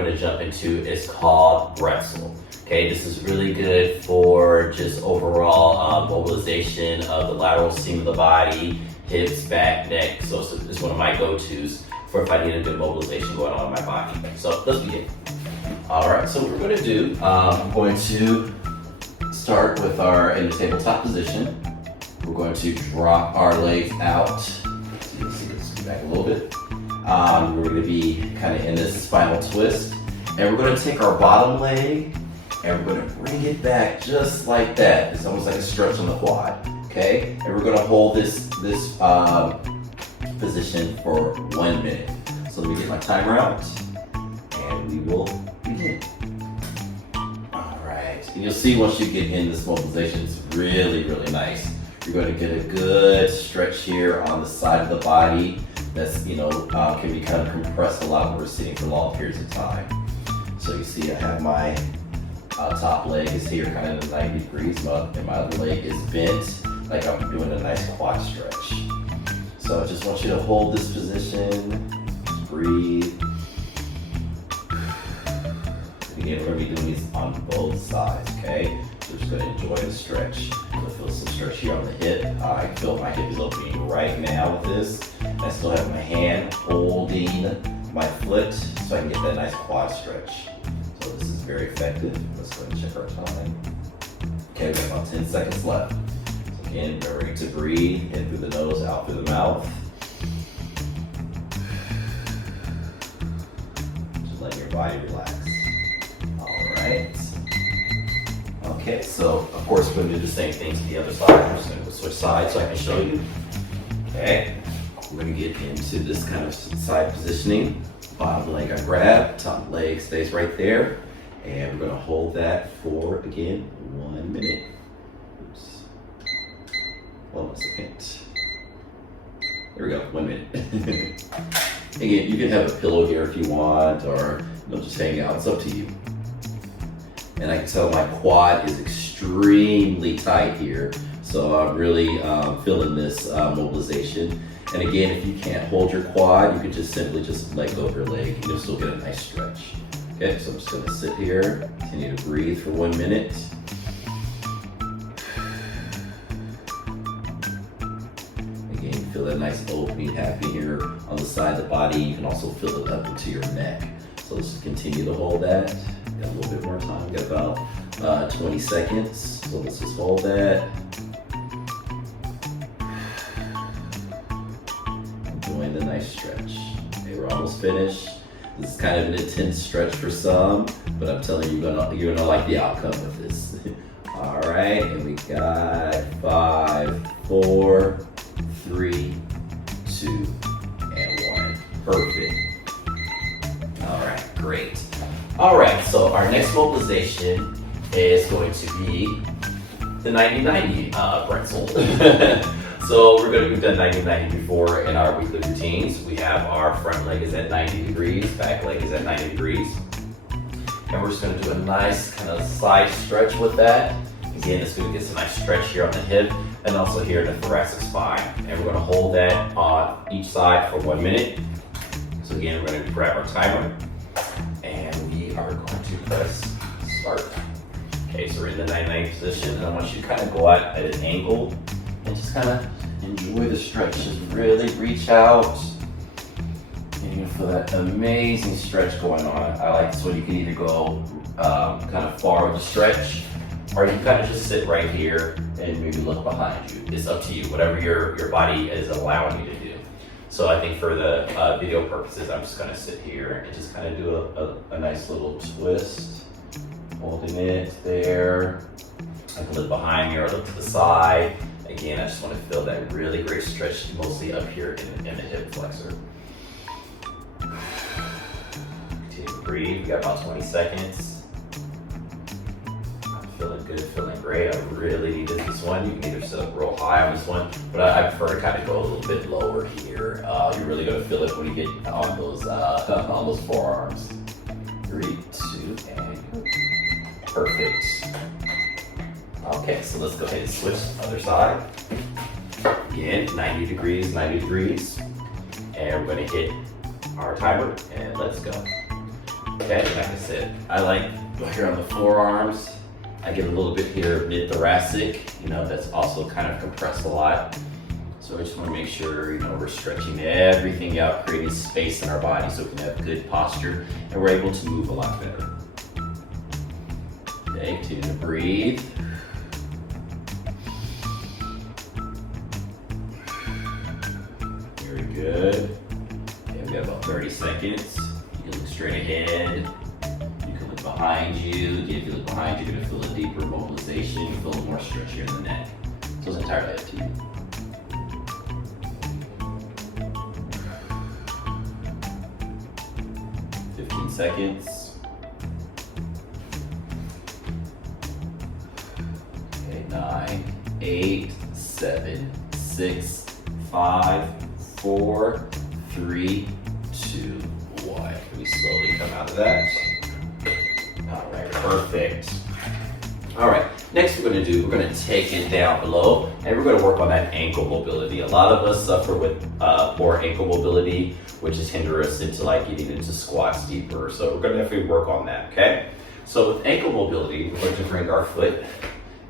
going to jump into is called Bretzel. Okay, this is really good for just overall mobilization of the lateral seam of the body, hips, back, neck. So it's one of my go-tos for if I need a good mobilization going on in my body. So let's begin. All right, so what we're going to do, I'm going to start with our in the tabletop position. We're going to drop our legs out. So you can see this back a little bit. We're going to be kind of in this spinal twist, and we're going to take our bottom leg and we're going to bring it back just like that. It's almost like a stretch on the quad. Okay, and we're going to hold this position for 1 minute. So let me get my timer out, and we will begin. All right, and you'll see once you get in this mobilization, it's really, really nice. You're going to get a good stretch here on the side of the body. That's, can be kind of compressed a lot when we're sitting for long periods of time. So you see I have my top leg is here kind of in 90 degrees, and my other leg is bent, like I'm doing a nice quad stretch. So I just want you to hold this position, just breathe. Again, we're going to be doing these on both sides, okay? So we're just going to enjoy the stretch. I feel some stretch here on the hip. I feel my hip is opening right now with this. I still have my hand holding my foot so I can get that nice quad stretch. So this is very effective. Let's go ahead and check our time. Okay, we have about 10 seconds left. So again, remembering to breathe in through the nose, out through the mouth. Just let your body relax. All right. Okay, so of course we're going to do the same thing to the other side. We're just going to switch sides so I can show you. Okay. We're going to get into this kind of side positioning. Bottom leg I grab, top leg stays right there. And we're going to hold that for, again, 1 minute. Oops. 1 second. There we go, 1 minute. Again, you can have a pillow here if you want, or just hang out, it's up to you. And I can tell my quad is extremely tight here. So I'm really feeling this mobilization. And again, if you can't hold your quad, you can just simply just let go of your leg and you'll still get a nice stretch. Okay, so I'm just gonna sit here, continue to breathe for 1 minute. Again, you feel that nice opening happening here on the side of the body. You can also feel it up into your neck. So let's continue to hold that. Got a little bit more time, got about 20 seconds. So let's just hold that. Enjoying the nice stretch. Okay, we're almost finished. This is kind of an intense stretch for some, but I'm telling you, you're gonna like the outcome of this. All right, and we got 5, 4, 3, 2, and 1. Perfect. All right, great. All right, so our next mobilization is going to be the 90-90 Bretzel. So we've done 90-90 before in our weekly routines. We have our front leg is at 90 degrees, back leg is at 90 degrees. And we're just gonna do a nice kind of side stretch with that. Again, it's gonna get some nice stretch here on the hip and also here in the thoracic spine. And we're gonna hold that on each side for 1 minute. So again, we're gonna grab our timer and we are going to press start. Okay, so we're in the 90-90 position, and I want you to kind of go out at an angle and just kind of enjoy the stretch. Just really reach out. And you're gonna feel that amazing stretch going on. I like this one. You can either go kind of far with the stretch, or you can kind of just sit right here and maybe look behind you. It's up to you, whatever your body is allowing you to do. So I think for the video purposes, I'm just gonna sit here and just kind of do a nice little twist, holding it there. I can look behind me or look to the side. Again, I just want to feel that really great stretch, mostly up here in the hip flexor. Continue to breathe. We got about 20 seconds. I'm feeling good, feeling great. I really needed this one. You can either sit up real high on this one, but I prefer to kind of go a little bit lower here. You're really going to feel it when you get on those forearms. 3, 2, and go. Perfect. Okay, so let's go ahead and switch to the other side. Again, 90 degrees, 90 degrees. And we're gonna hit our timer and let's go. Okay, like I said, I like right here on the forearms. I get a little bit here mid-thoracic, that's also kind of compressed a lot. So I just want to make sure, we're stretching everything out, creating space in our body so we can have good posture and we're able to move a lot better. Okay, continue to breathe. Very good. Okay, we got about 30 seconds. You can look straight ahead. You can look behind you. If you look behind you, you're going to feel a deeper mobilization. You feel a more stretch here in the neck. So it's entirely up to you. Seconds. Okay, 9, 8, 7, 6, 5, 4, 3, 2, 1. Can we slowly come out of that? All right, perfect. All right, next we're going to take it down below and we're going to work on that ankle mobility. A lot of us suffer with poor ankle mobility, which is hinder us into getting into squats deeper. So we're going to definitely work on that, okay? So with ankle mobility, we're going to bring our foot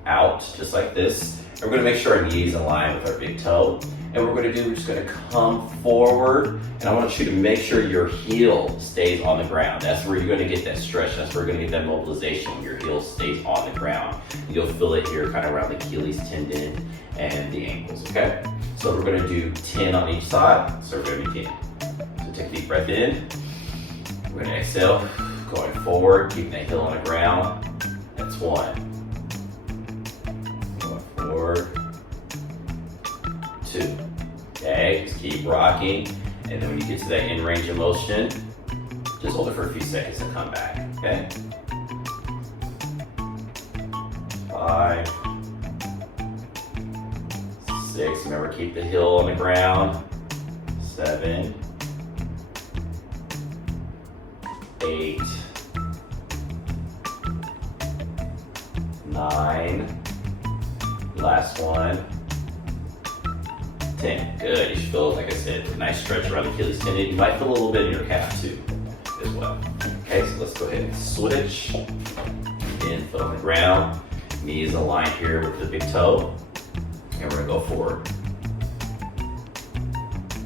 out just like this. And we're going to make sure our knees align with our big toe. And what we're just going to come forward. And I want you to make sure your heel stays on the ground. That's where you're going to get that stretch. That's where you're going to get that mobilization when your heel stays on the ground. You'll feel it here kind of around the Achilles tendon and the ankles, okay? So we're going to do 10 on each side. So we're going to do 10. So take a deep breath in. We're going to exhale, going forward, keeping that heel on the ground. That's 1. Going forward. 2. Okay, just keep rocking. And then when you get to that end range of motion, just hold it for a few seconds and come back, okay? 5, 6, remember keep the heel on the ground. 7, 8, 9, last one, 10. Good. You should feel, like I said, a nice stretch around the Achilles tendon. You might feel a little bit in your calf too, as well. Okay, so let's go ahead and switch. Again, foot on the ground, knees aligned here with the big toe, and we're gonna go forward.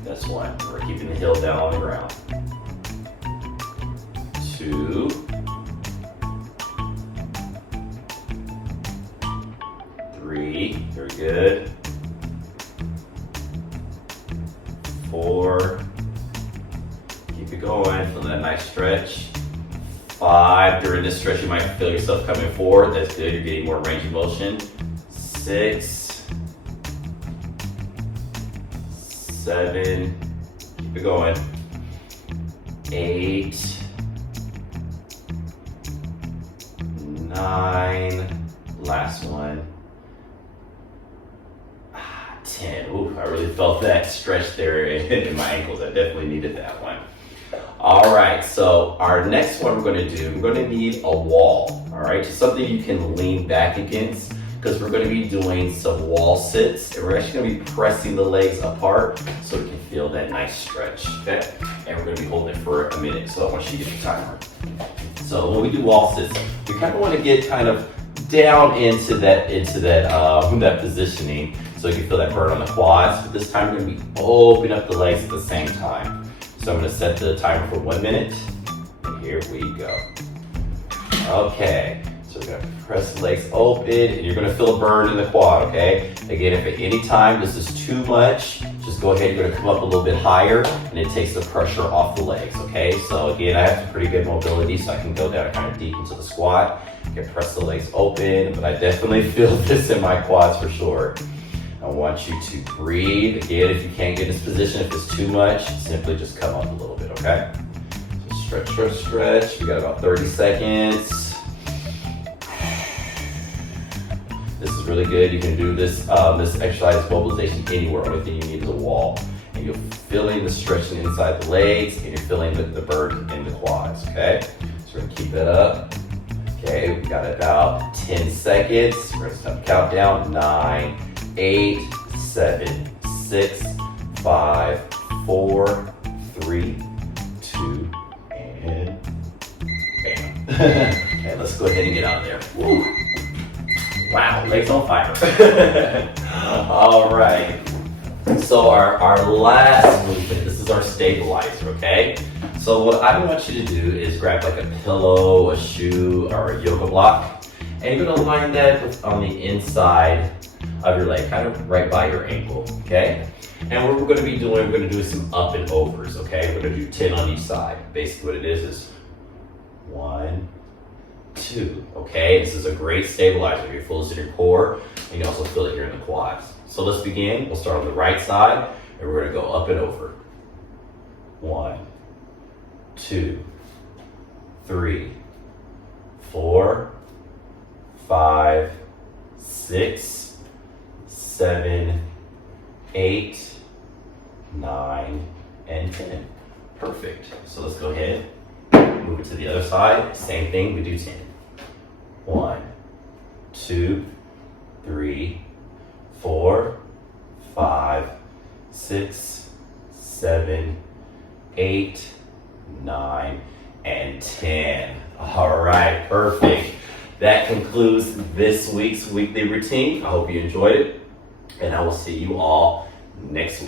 That's 1. We're keeping the heel down on the ground. 2, 3, very good. 4, keep it going, feel that nice stretch. 5, during this stretch you might feel yourself coming forward, that's good, you're getting more range of motion. 6, 7, keep it going. 8, 9, last one. 10. Ooh, I really felt that stretch there in my ankles. I definitely needed that one. All right, so our next one we're going to do, we're going to need a wall. All right, just something you can lean back against, because we're going to be doing some wall sits, and we're actually going to be pressing the legs apart so we can feel that nice stretch. Okay, and we're going to be holding it for a minute. So I want you to get the timer. So when we do wall sits, we kind of want to get kind of down into that positioning, so you can feel that burn on the quads. But this time we're going to be opening up the legs at the same time. So I'm going to set the timer for 1 minute. And here we go. Okay, so we're going to press the legs open, and you're going to feel a burn in the quad, okay? Again, if at any time this is too much, just go ahead, you're going to come up a little bit higher, and it takes the pressure off the legs, okay? So again, I have some pretty good mobility, so I can go down kind of deep into the squat. I can press the legs open, but I definitely feel this in my quads for sure. I want you to breathe. Again, if you can't get in this position, if it's too much, simply just come up a little bit, okay? So stretch, stretch, stretch. We got about 30 seconds. This is really good. You can do this exercise mobilization anywhere. Only thing you need is a wall. And you're feeling the stretching inside the legs, and you're feeling the burn in the quads, okay? So we're gonna keep that up. Okay, we got about 10 seconds. We're gonna start countdown. 9, 8, 7, 6, 5, 4, 3, 2, and Okay, let's go ahead and get out there. Woo. Wow, legs on fire. All right. So our last movement, this is our stabilizer, okay? So what I want you to do is grab like a pillow, a shoe, or a yoga block, and you're gonna line that on the inside of your leg, kind of right by your ankle, okay? And what we're gonna be doing, we're gonna do some up and overs, okay? We're gonna do 10 on each side. Basically what it is 1, 2, okay? This is a great stabilizer. You feel this in your core, and you also feel it here in the quads. So let's begin. We'll start on the right side, and we're gonna go up and over. 1, 2, 3, 4, 5, 6, 7, 8, 9, and 10. Perfect. So let's go ahead, move it to the other side. Same thing, we do 10. 1, 2, 3, 4, 5, 6, 7, 8, 9, and 10. All right, perfect. That concludes this week's weekly routine. I hope you enjoyed it, and I will see you all next week.